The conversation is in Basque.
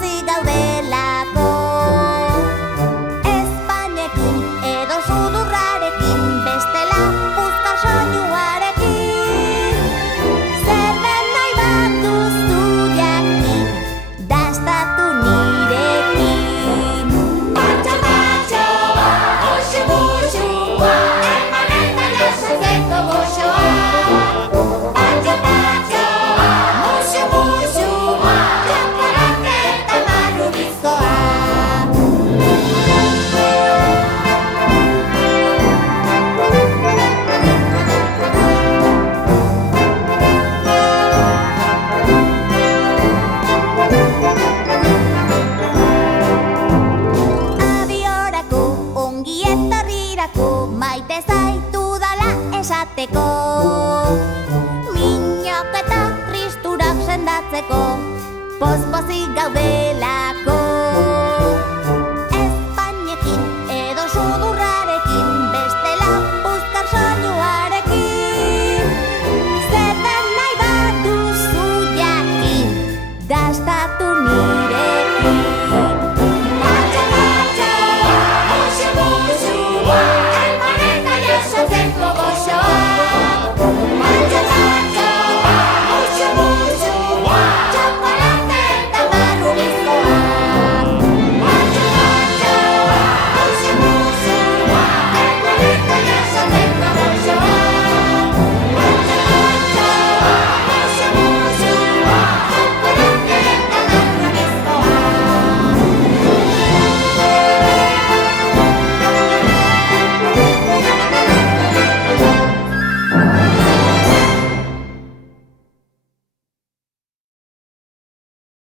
pozik gaudelako. Espainekin edo sudurrarekin, bestela puzka soinuarekin. Zer den nahi bat duzu jakin, dastatu nirekin. Patxo, patxoa, oso muxua, eman eta jasotzeko goxoa. Patxo, patxoa, oso muxua, txaparak eta marru bizkoa. Abiorako, ongi etorrirako, maite zaitudala esateko. Minak eta tristurak sendatzeko, poz-pozik gaudelako.